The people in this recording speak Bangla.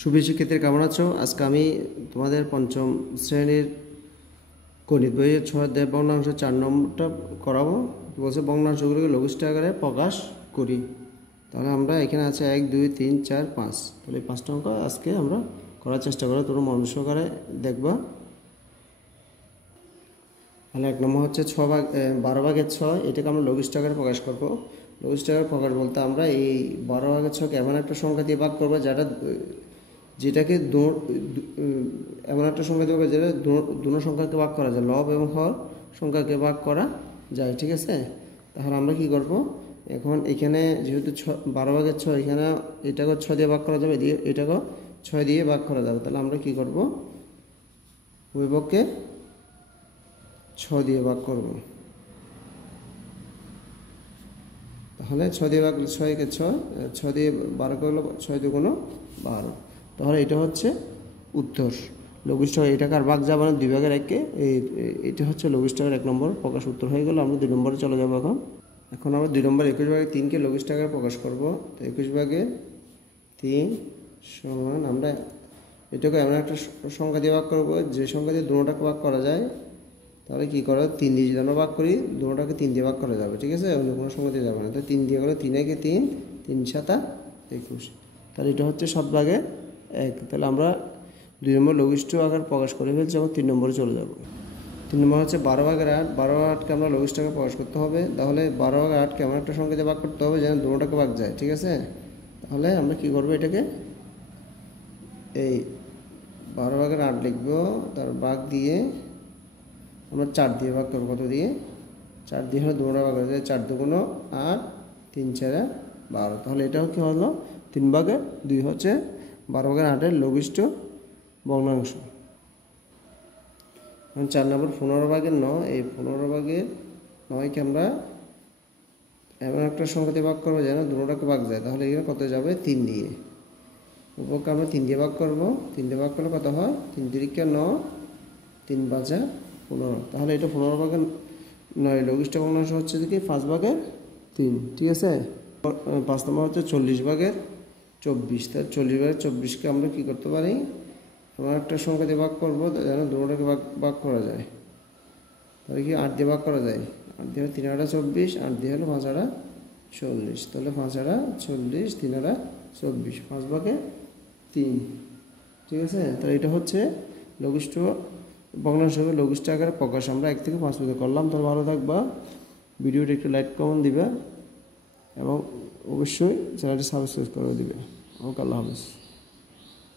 সুপ্রিয় শিক্ষার্থীরা কেমন আছো? আজকে আমি তোমাদের পঞ্চম শ্রেণীর গণিত বইয়ের ৬ অধ্যায় ভগ্নাংশ ৪ নম্বরটা করাবো। বলছে ভগ্নাংশগুলোকে লঘিষ্ঠ আকারে প্রকাশ করি। তাহলে আমরা এখানে আছে ১ ২ ৩ ৪ ৫। তাহলে এই ৫টা অঙ্ক আজকে আমরা করার চেষ্টা করবো, তোমরা মনোযোগ সহকারে দেখবা। তাহলে ১ নম্বর হচ্ছে ১২/৬, এটাকে আমরা লঘিষ্ঠ আকারে প্রকাশ করবো। লঘিষ্ঠ আকারে প্রকাশ বলতে আমরা এই ১২/৬কে এমন একটা সংখ্যা দিয়ে ভাগ করবো যেটাকে এমন একটা সংখ্যা দিয়ে যেটা দুটো সংখ্যাকে ভাগ করা যায়, লব এবং হর সংখ্যাকে ভাগ করা যায়, ঠিক আছে? তাহলে আমরা কি করব, এখন এখানে যেহেতু ১২/৬, এখানে এটাকে ৬ দিয়ে ভাগ করা যাবে, এটাকেও ৬ দিয়ে ভাগ করা যাবে। তাহলে আমরা কি করব, উভয়পক্ষকে ৬ দিয়ে ভাগ করব। তাহলে ৬ দিয়ে ভাগ, ৬কে ৬ দিয়ে ১২ করলে ৬ দুগুণ ১২। তাহলে এটা হচ্ছে উত্তর। লঘিষ্ঠ এটাকে আর ভাগ যাবে না, ২/১কে। এটা হচ্ছে লঘিষ্ঠ আকারে ১ নম্বর প্রকাশ উত্তর হয়ে গেল। আমরা ২ নম্বরে চলে যাবো। এখন আমরা ২ নম্বর ২১/৩কে লঘিষ্ঠ আকারে প্রকাশ করব। তো ২১/৩ সমান, আমরা এটাকে এমন একটা সংখ্যা দিয়ে ভাগ করবো যে সংখ্যা দিয়ে দুটোটাকে ভাগ করা যায়। তাহলে কী করো, ৩ দিয়ে যদি আমরা ভাগ করি, দুটোটাকে ৩ দিয়ে ভাগ করা যাবে, ঠিক আছে? অন্য কোনো সংখ্যা দিয়ে যাবে না। তো ৩ দিয়ে গেলে ৩ × ৩, ৩ × ৭ = ২১। তাহলে এটা হচ্ছে ৭/১। তাহলে আমরা ২ নম্বর লঘিষ্ঠ আকার প্রকাশ করে ফেলছি। এবং ৩ নম্বরে চলে যাব। ৩ নম্বর হচ্ছে ১২/৮। ১২/৮কে আমরা লঘিষ্ঠ আকারে প্রকাশ করতে হবে। তাহলে ১২/৮কে এমন একটা সংখ্যা দিয়ে ভাগ করতে হবে যেন দুটোটাকে ভাগ যায়, ঠিক আছে? তাহলে আমরা কী করবো, এটাকে এই ১২/৮ লিখবো, তার ভাগ দিয়ে আমরা ৪ দিয়ে ভাগ করবো। কত দিয়ে? ৪ দিয়ে হলে দুটোটা ভাগ হয়ে যায়, ৪ দুগুণ ৮, ৩ × ৪ = ১২। তাহলে এটাও কী হলো, ৩/২ হচ্ছে ১২/৮-এর লঘিষ্ঠ ভগ্নাংশ। এখন ৪ নম্বর ১৫/৯। এই ১৫/৯কে আমরা এমন একটা সংখ্যা দিয়ে ভাগ করবো যেন দুটোটাকে ভাগ যায়। তাহলে এখানে কত যাবে, ৩ দিয়ে। উপরকে আমরা 3 দিয়ে ভাগ করবো। 3 দিয়ে ভাগ করলে কত হয়, ৩ × ৩ = ৯, ৩ × ৫ = ১৫। তাহলে এটা ১৫/৯ লঘিষ্ঠ ভগ্নাংশ হচ্ছে কি ৫/৩, ঠিক আছে? ৫ নম্বর হচ্ছে ৪০/২৪। তাহলে ৪০/২৪কে আমরা কী করতে পারি, এমন একটা সংখ্যা দিয়ে ভাগ করবো যেন দুটোটাকে ভাগ করা যায়। তাহলে কি ৮ দিয়ে ভাগ করা যায়? ৮ দিয়ে হলে ৩ × ৮ = ২৪, ৮ দিয়ে হলে ৫ × ৮ = ৪০। তাহলে ৫ × ৮ = ৪০, ৩ × ৮ = ২৪, ৫/৩, ঠিক আছে? তাহলে এটা হচ্ছে লঘিষ্ঠ ভগ্নাংশ হবে লঘিষ্ঠ আকারে প্রকাশ। আমরা ১ থেকে ৫ পর্যন্ত করলাম। তাহলে ভালো থাকবা, ভিডিওটি একটু লাইক কমেন্ট দিবে এবং অবশ্যই চ্যানেলটি সাবস্ক্রাইব করে দিবে। ওকে, আল্লাহ হাফেজ।